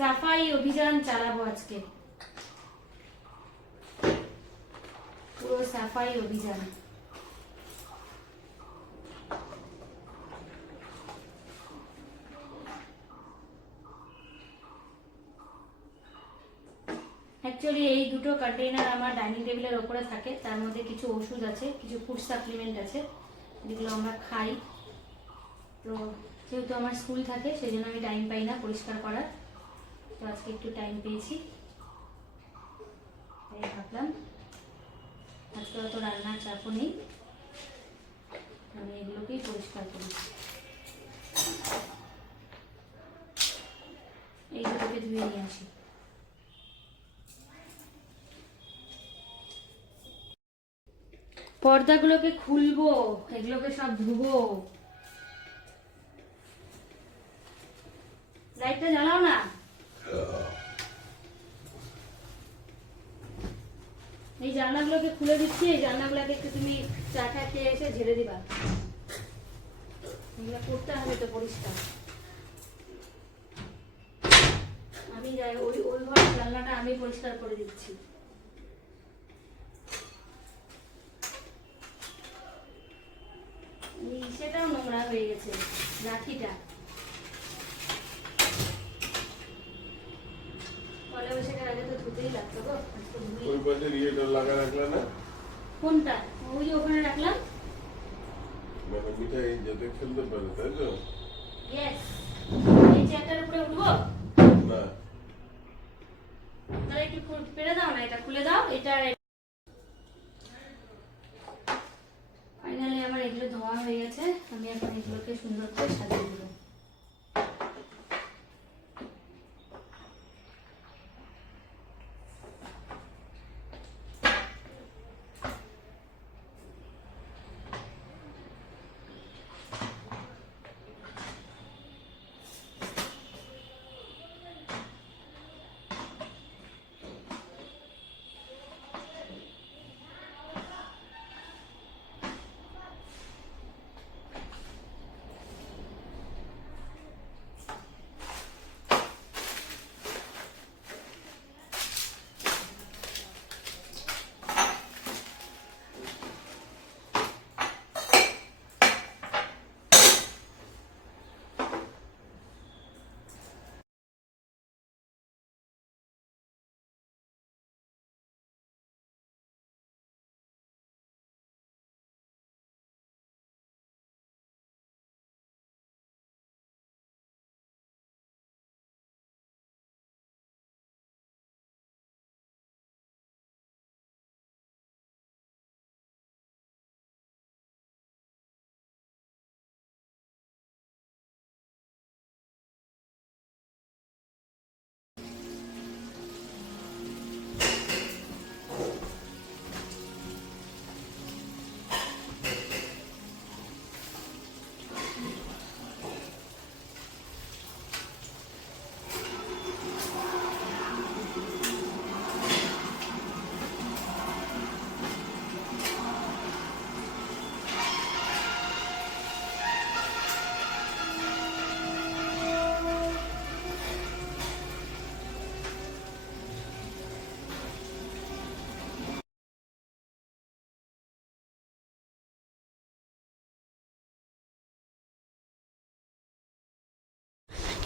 সাফাই অভিযান চালাবো আজকে, পুরো সাফাই অভিযান। অ্যাকচুয়ালি এই দুটো কন্টেইনার আমার ডাইনিং টেবিলের ওপরে থাকে, তার মধ্যে কিছু ওষুধ আছে, কিছু ফুড সাপ্লিমেন্ট আছে, যেগুলো আমরা খাই। তো যেহেতু আমার স্কুল থাকে সেই জন্য আমি টাইম পাই না পরিষ্কার করার, তো আজকে একটু টাইম পেয়েছি, তাই ভাবলাম আজকে অত রান্নার চাপও নেই, আমি এগুলোকেই পরিষ্কার করি। এই দুটোকে ধুয়ে নিয়ে আসি। পর্দাগুলোকে খুলবো, এগুলোকে সব ধুবো। লাইটটা জ্বালাও না। এই জানলাগুলোকে খুলে দিচ্ছি, এই জানলাগুলোকে একটু তুমি চা টা খেয়ে এসে ঝেড়ে দিবা, এগুলো করতে হবে তো পরিষ্কার। আমি যাই ওই ওই ঘরের জানলাটা আমি পরিষ্কার করে দিচ্ছি। সেটাও নোংরা হয়ে গেছে, লাঠিটা পয়লা বৈশাখের আগে তো ধুতেই লাগতো গো। ওই পাশে ইয়েটা লাগা রাখলা না? কোনটা? ওই যে ওখানে রাখলাম, মানে মিঠাই যাতে খেলতে পারে, তাই তো? ইয়েস। এই চেয়ারটার উপরে উঠবো না, তাহলে একটু পেরে দাও না, এটা খুলে দাও। এটা ফাইনালি আমার এগুলো ধোয়া হয়ে গেছে, আমি এখন এগুলোকে সুন্দর করে সাজিয়ে দেবো।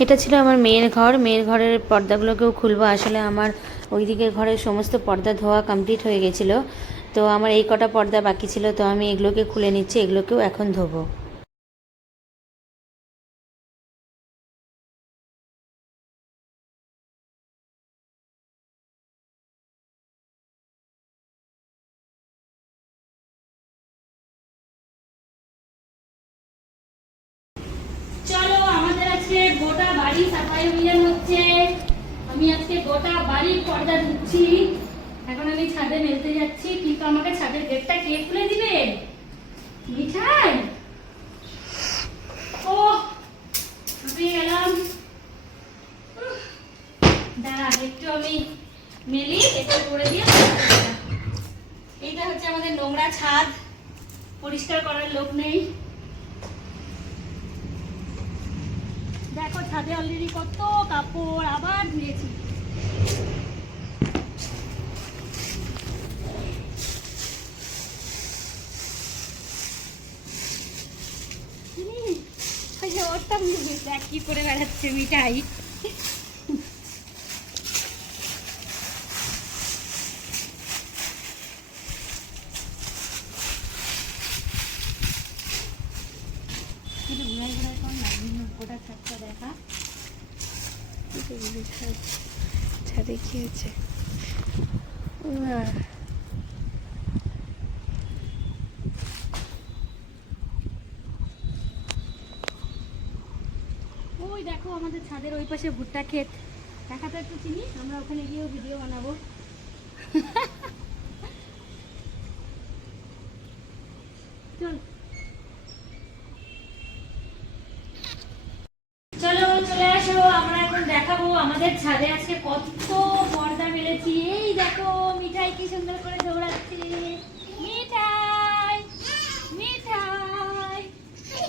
এটা ছিল আমার মেয়ের ঘর, মেয়ের ঘরের পর্দাগুলোকেও খুলবো। আসলে আমার ওই দিকের ঘরের সমস্ত পর্দা ধোয়া কমপ্লিট হয়ে গেছিলো, তো আমার এই কটা পর্দা বাকি ছিল, তো আমি এগুলোকে খুলে নিচ্ছি, এগুলোকেও এখন ধোবো। চলো, আমাদের আজকে গোটা বাড়ি সাফাই অভিযান হচ্ছে। আমি আজকে গোটা বাড়ির পর্দা ধুচ্ছি। এখন আমি ছাদে মেলতে যাচ্ছি, কিন্তু আমাকে ছাদের গেটটা কে খুলে দিবে? মিঠাই, ও আমি গেলাম, দাঁড়া একটু আমি মেলি, এটা করে দিয়ে। এইটা হচ্ছে আমাদের নোংরা ছাদ, পরিষ্কার করার লোক নেই। দেখো ছাদে অলরেডি কত কাপড় আবার ধুয়েছি। ওরটা দেখ কি করে বেড়াচ্ছে মিঠাই। ছাদে কি হয়েছে? ওই দেখো আমাদের ছাদের ওই পাশে ভুট্টা ক্ষেত, দেখাতে একটু চিনি, আমরা ওখানে গিয়েও ভিডিও বানাবো। চল চলো চলে আসো, আমরা এখন দেখাবো আমাদের ছাদে আজকে কত পর্দা মেলেছি। এই দেখো মিঠাই কি সুন্দর করে দৌড়াচ্ছে। মিঠাই মিঠাই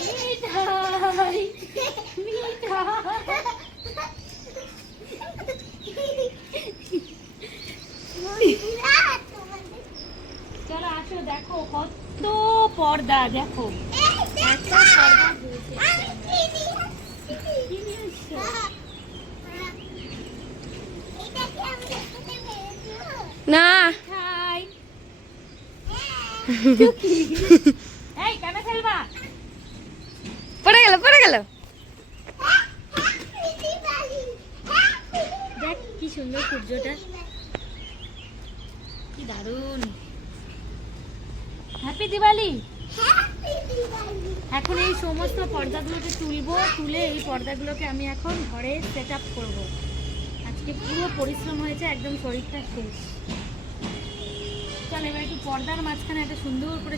মিঠাই মিঠাই। চলো আসো, দেখো কত পর্দা, দেখো এত পর্দা হয়েছে। না খাই এই কেন খেলবা? পড়ে গেল পড়ে গেল। দেখ কি সুন্দর সূর্যটা, কি দারুণ। হ্যাপি দিওয়ালি। এখন এই সমস্ত পর্দাগুলোকে তুলবো, তুলে এই পর্দাগুলোকে আমি এখন ঘরে সেট আপ করবো। আজকে পুরো পরিশ্রম হয়েছে, একদম শরীরটা শেষ। চল এবার একটু পর্দার মাঝখানে একটা সুন্দর করে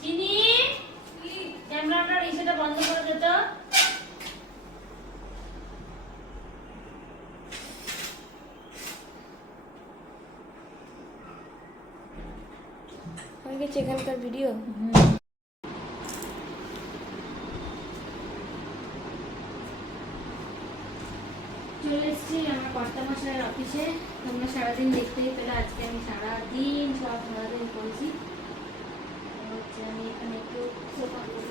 চিনি ক্যামেরাটার ইসেটা বন্ধ করে দে তো। হয়ে গেছে এখানকার ভিডিও। চলে এসেছি আমার কর্তামশাইয়ের অফিসে। তোমরা সারাদিন দেখতেই পেলে, আজকে আমি সারাদিন সব সারাদিন করেছি। হচ্ছে আমি এখানে একটু সোফা করি।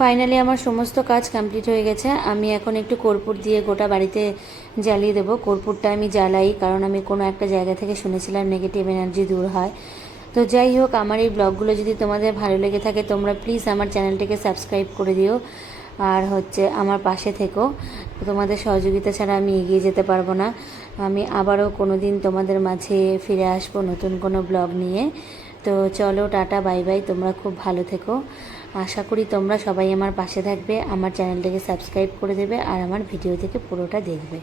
ফাইনালি আমার সমস্ত কাজ কমপ্লিট হয়ে গেছে। আমি এখন একটু কর্পূর দিয়ে গোটা বাড়িতে জ্বালিয়ে দেবো। কর্পূরটা আমি জ্বালাই কারণ আমি কোনো একটা জায়গা থেকে শুনেছিলাম নেগেটিভ এনার্জি দূর হয়। তো যাই হোক, আমার এই ব্লগগুলো যদি তোমাদের ভালো লেগে থাকে তোমরা প্লিজ আমার চ্যানেলটিকে সাবস্ক্রাইব করে দিও, আর আমার পাশে থেকো। তোমাদের সহযোগিতা ছাড়া আমি এগিয়ে যেতে পারবো না। আমি আবারও কোনো দিন তোমাদের মাঝে ফিরে আসবো নতুন কোনো ব্লগ নিয়ে। তো চলো, টাটা, বাই বাই। তোমরা খুব ভালো থেকো। আশা করি তোমরা সবাই আমার পাশে থাকবে, আমার চ্যানেলটাকে সাবস্ক্রাইব করে দেবে আর আমার ভিডিও থেকে পুরোটা দেখবে।